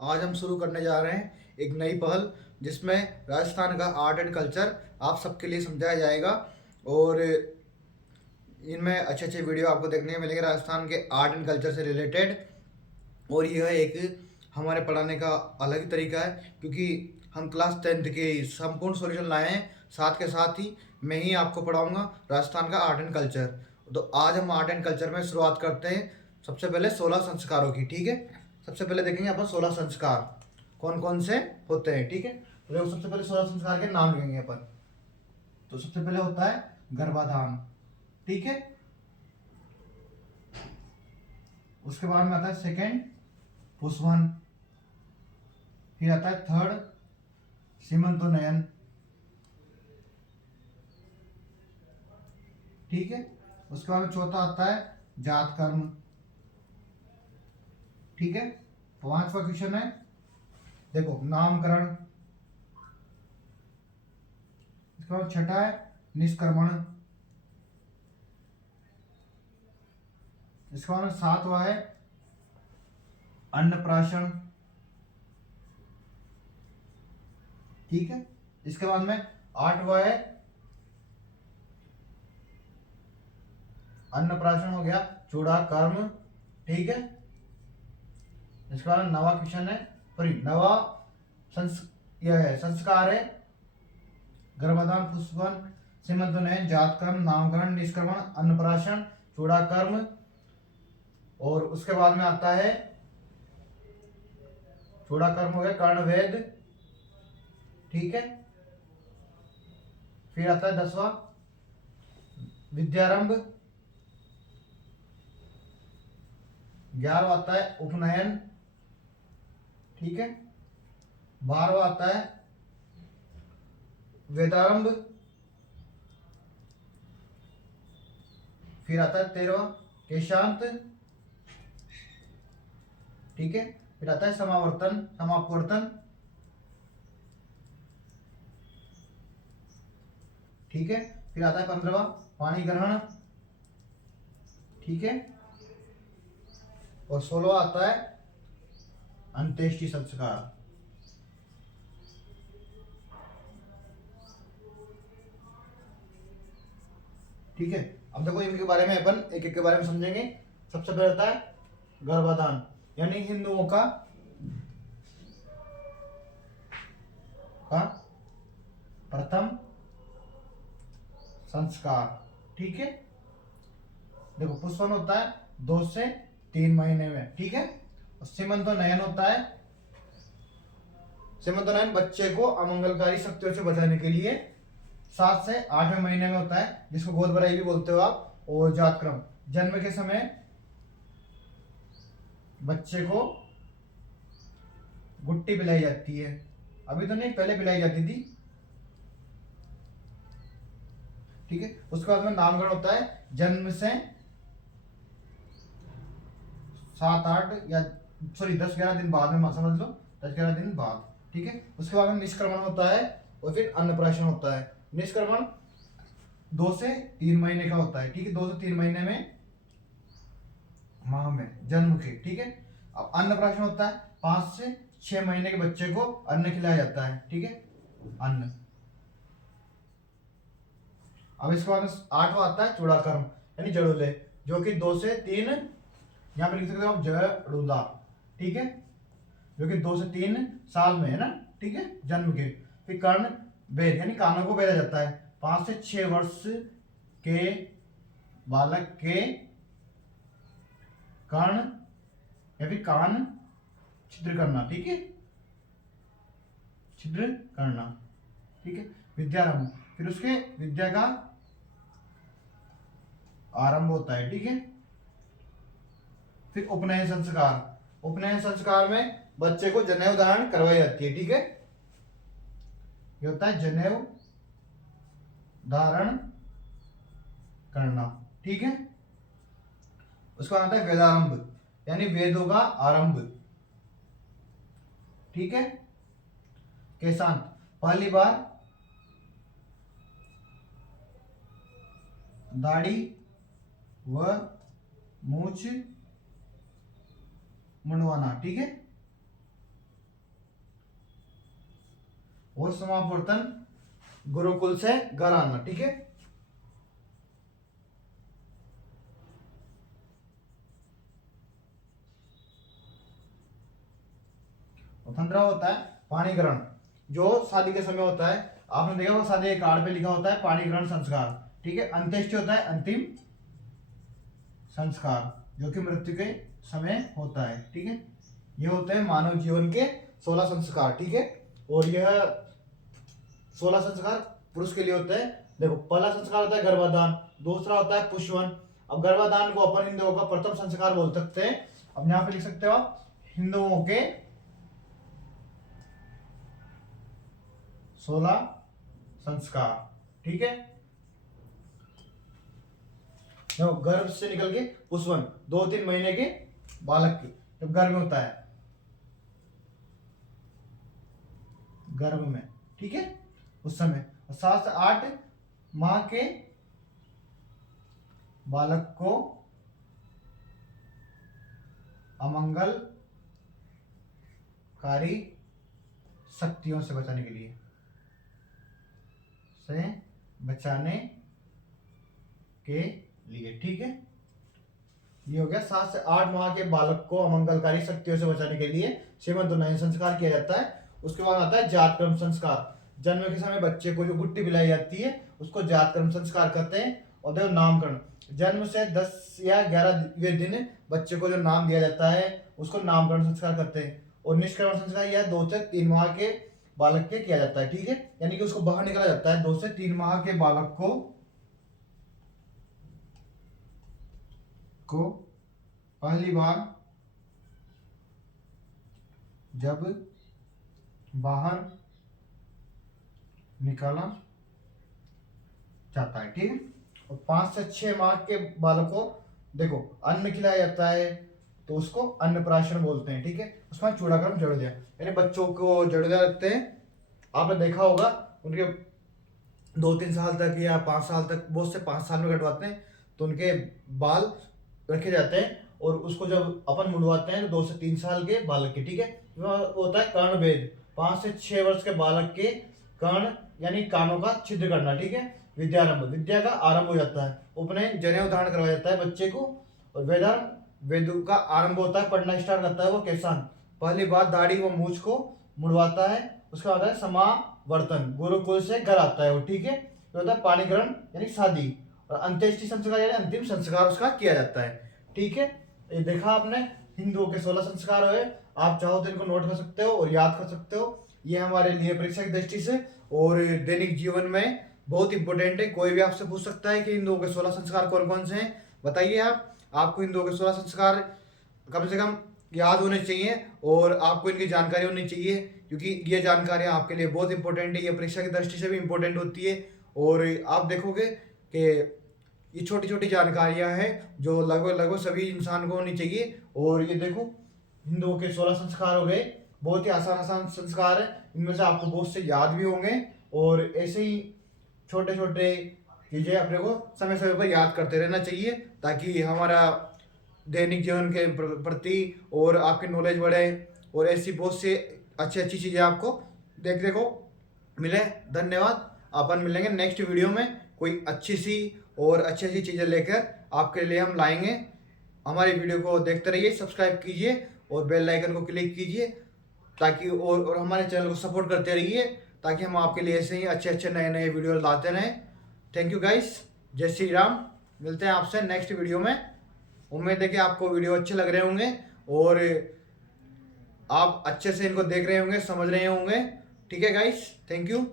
आज हम शुरू करने जा रहे हैं एक नई पहल जिसमें राजस्थान का आर्ट एंड कल्चर आप सबके लिए समझाया जाएगा। और इनमें अच्छे अच्छे वीडियो आपको देखने को मिलेंगे राजस्थान के आर्ट एंड कल्चर से रिलेटेड। और यह एक हमारे पढ़ाने का अलग ही तरीका है, क्योंकि हम क्लास 10th के संपूर्ण सॉल्यूशन लाए हैं। साथ के साथ ही मैं ही आपको पढ़ाऊंगा राजस्थान का आर्ट एंड कल्चर। तो आज हम आर्ट एंड कल्चर में शुरुआत करते हैं सबसे पहले 16 संस्कारों की। ठीक है, सबसे पहले देखेंगे अपन 16 संस्कार कौन कौन से होते हैं। ठीक है, तो देखो सबसे पहले 16 संस्कार के नाम लेंगे अपन। तो सबसे पहले होता है गर्भाधान। ठीक है, उसके बाद में आता है सेकंड पुष्पन, फिर आता है थर्ड सीमंतोनयन। ठीक है, उसके बाद में चौथा आता है जात कर्म। ठीक है, पांचवा क्वेश्चन है देखो नामकरण। इसके बाद छठा है निष्क्रमण। इसके बाद में सातवां है अन्नप्राशन। ठीक है, इसके बाद में आठवां है अन्नप्राशन हो गया चूड़ा कर्म। ठीक है, इसके बाद नवा क्वेश्चन है सॉरी नवा यह है संस्कार है गर्भाधान पुष्पन सीमंतोनयन जात कर्म नामकरण निष्क्रमण अन्नप्राशन चूड़ा कर्म। और उसके बाद में आता है चूड़ा कर्म हो गया कर्णवेद। ठीक है, फिर आता है 10वां विद्यारंभ। 11वां आता है उपनयन। ठीक है, 12वां आता है वेदारंभ। फिर आता है 13वां केशांत। ठीक है, फिर आता है समावर्तन समापवर्तन। ठीक है, फिर आता है 15वां पाणी ग्रहण। ठीक है, और 16वां आता है अंत्येष्टि संस्कार। ठीक है, अब देखो इनके बारे में अपन एक एक के बारे में समझेंगे। सबसे पहले आता है गर्भाधान, यानी हिंदुओं का प्रथम संस्कार। ठीक है, देखो पुष्पन होता है 2 से 3 महीने में। ठीक है, और सीमंतोनयन होता है सीमंतोनयन बच्चे को अमंगलकारी शक्तियों से बचाने के लिए 7 से 8वें महीने में होता है, जिसको गोद भराई भी बोलते हो आप। और जातक्रम जन्म के समय बच्चे को गुट्टी पिलाई जाती है। अभी तो नहीं, पहले पिलाई जाती थी। ठीक है, उसके बाद में नामकरण होता है जन्म से 7-8 या सॉरी 10-11 दिन बाद में समझ लो, 10-11 दिन बाद। ठीक है, उसके बाद में निष्क्रमण होता है और फिर अन्नप्राशन होता है। निष्क्रमण 2 से 3 महीने का होता है। ठीक है, 2 से 3 महीने में माह में जन्म के। ठीक है, अब अन्नप्राशन होता है 5 से 6 महीने के बच्चे को अन्न खिलाया जाता है। ठीक है, अन्न। अब इसके बाद 8वां आता है चूड़ा कर्म, यानी जड़ूले, जो कि 2 से 3 यहाँ पे लिख सकते हो आप जड़ूला। ठीक है, जो कि 2 से 3 साल में है ना। ठीक है, जन्म के। फिर कर्ण वेद, यानी कानों को वेदा जाता है 5 से 6 वर्ष के बालक के कर्ण या फिर कान छिद्र करना। ठीक है, छिद्र करना। ठीक है, विद्यारंभ, फिर उसके विद्या का आरंभ होता है। ठीक है, फिर उपनयन संस्कार। उपनयन संस्कार में बच्चे को जनेऊ धारण करवाई जाती है। ठीक है, ये होता है जनेऊ धारण करना। ठीक है, उसका आता है वेदारंभ, यानी वेदों का आरंभ। ठीक है, केशांत, पहली बार दाढ़ी व मूछ मुंडवाना। ठीक है, और समावर्तन गुरुकुल से घर आना, ठीक है। और 15 होता है पाणी ग्रहण, जो शादी के समय होता है। आपने देखा होगा शादी के कार्ड पे लिखा होता है पाणी ग्रहण संस्कार, ठीक है। अंत्येष्टि होता है अंतिम संस्कार, जो कि मृत्यु के समय होता है, ठीक है। ये होते हैं मानव जीवन के 16 संस्कार, ठीक है। और यह 16 संस्कार पुरुष के लिए होते हैं। देखो, पहला संस्कार होता है गर्भाधान, दूसरा होता है पुष्पवन। अब गर्भाधान को अपन हिंदुओं का प्रथम संस्कार बोल सकते हैं। अब यहाँ पे लिख सकते हो आप हिंदुओं के 16 संस्कार, ठीक है। देखो, गर्भ से निकल के पुष्पवन, 2-3 महीने के बालक के जब गर्भ में होता है, गर्भ में, ठीक है, उस समय 7 से 8 माह के बालक को अमंगलकारी शक्तियों से बचाने के लिए, ठीक है। ये हो गया 7 से 8 माह के बालक को अमंगलकारी शक्तियों से बचाने के लिए सीमंतोन्नयन संस्कार किया जाता है। उसके बाद आता है जातकर्म संस्कार। जन्म के समय बच्चे को जो गुट्टी पिलाई जाती है उसको जातकर्म संस्कार कहते हैं। और देखो, नामकरण, जन्म से 10 या 11वें दिन बच्चे को जो नाम दिया जाता है उसको नामकरण संस्कार कहते हैं। और निष्कर्मण संस्कार यह 2 से 3 माह के बालक के किया जाता है, ठीक है। यानी कि उसको बाहर निकाला जाता है 2 से 3 माह के बालक को पहली बार जब बाहर निकाला जाता है, ठीक है। और 5 से 6 माह के बालक को देखो अन्न खिलाया जाता है तो उसको अन्नप्राशन बोलते हैं, ठीक है। उसमें चूड़ाक्रम जड़ दिया, यानी बच्चों को जड़ दिया रखते हैं। आपने देखा होगा उनके 2-3 साल तक या 5 साल तक, बहुत से 5 साल में कटवाते हैं तो उनके बाल रखे जाते हैं। और उसको जब अपन मुड़वाते हैं तो 2 से 3 साल के बालक के, ठीक है, होता है कर्ण भेद। 5 से 6 वर्ष के बालक के कर्ण यानी कानों का छिद्र करना, ठीक है। विद्यारंभ, विद्या का आरंभ हो जाता है। उपनयन, जनेऊ धारण करवाया जाता है बच्चे को। और वेदांत, वेद का आरंभ होता है, पढ़ना स्टार्ट करता है वो किसान। पहली बार दाढ़ी व मूछ को मुड़वाता है। उसके बाद है समावर्तन, गुरुकुल से घर आता है वो, ठीक है। तो होता है पाणी ग्रहण यानी शादी। और अंत्येष्टि संस्कार यानी अंतिम संस्कार उसका किया जाता है, ठीक है। ये देखा आपने हिंदुओं के 16 संस्कार हुए। आप चाहो तो इनको नोट कर सकते हो और याद कर सकते हो। ये हमारे लिए परीक्षा की दृष्टि से और दैनिक जीवन में बहुत इंपॉर्टेंट है। कोई भी आपसे पूछ सकता है कि हिंदुओं के 16 संस्कार कौन कौन से हैं, बताइए आप। आपको हिंदुओं के 16 संस्कार कम से कम याद होने चाहिए और आपको इनकी जानकारी होनी चाहिए, क्योंकि ये जानकारियाँ आपके लिए बहुत इंपॉर्टेंट है। ये परीक्षा की दृष्टि से भी इंपॉर्टेंट होती है। और आप देखोगे कि ये छोटी छोटी जानकारियाँ हैं जो लगभग सभी इंसान को होनी चाहिए। और ये देखो, हिंदुओं के 16 संस्कार हो गए, बहुत ही आसान आसान संस्कार है। इनमें से आपको बहुत से याद भी होंगे। और ऐसे ही छोटे छोटे चीज़ें अपने को समय समय पर याद करते रहना चाहिए, ताकि हमारा दैनिक जीवन के प्रति और आपकी नॉलेज बढ़े। और ऐसी बहुत सी अच्छी अच्छी चीज़ें आपको देखने को मिले। धन्यवाद। अपन मिलेंगे नेक्स्ट वीडियो में कोई अच्छी सी और अच्छी अच्छी चीज़ें लेकर आपके लिए हम लाएंगे। हमारी वीडियो को देखते रहिए, सब्सक्राइब कीजिए और बेल आइकन को क्लिक कीजिए, ताकि और हमारे चैनल को सपोर्ट करते रहिए, ताकि हम आपके लिए ऐसे ही अच्छे अच्छे नए नए वीडियो लाते रहें। थैंक यू गाइस, जय श्री राम। मिलते हैं आपसे नेक्स्ट वीडियो में। उम्मीद है कि आपको वीडियो अच्छे लग रहे होंगे और आप अच्छे से इनको देख रहे होंगे, समझ रहे होंगे। ठीक है गाइस, थैंक यू।